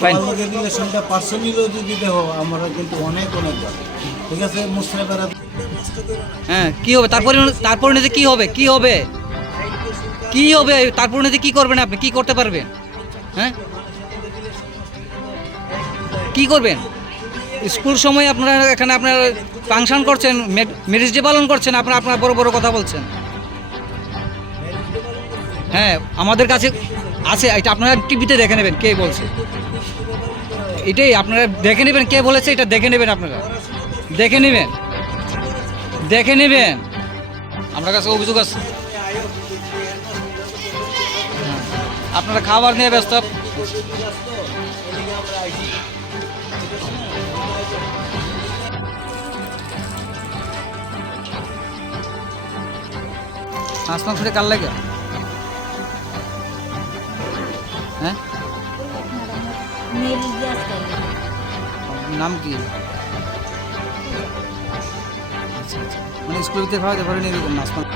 Fine. রিলেশনটা পার্সোনালিও যদি দেখো আমরা কিন্তু অনেক বার, ঠিক আছে, মুসরাফেরা হ্যাঁ, কি হবে তারপর নিতে কি হবে, কি হবে, কি হবে তারপর নিতে কি করবেন আপনি, কি করতে পারবেন? হ্যাঁ, কি করবেন? স্কুল সময় আপনারা এখানে আপনার ফাংশন করছেন, ম্যারেজ ডে পালন করছেন, আপনার বড় বড় কথা বলছেন। হ্যাঁ, আমাদের কাছে আছে, এটা আপনারা টিভিতে দেখে নেবেন কে বলছে, এটাই আপনারা দেখে নেবেন কে বলেছে, এটা দেখে নেবেন, আপনারা দেখে নেবেন, দেখে নেবেন। আপনার কাছে অভিযোগ আছে, হ্যাঁ, আপনারা খাবার নিয়ে ব্যস্ত। হাঁস মাংসটা কার লাগে? হ্যাঁ, নাম কি? আচ্ছা আচ্ছা, মানে স্কুলেতে খাওয়াতে পারেন এরকম মাছ মাংস?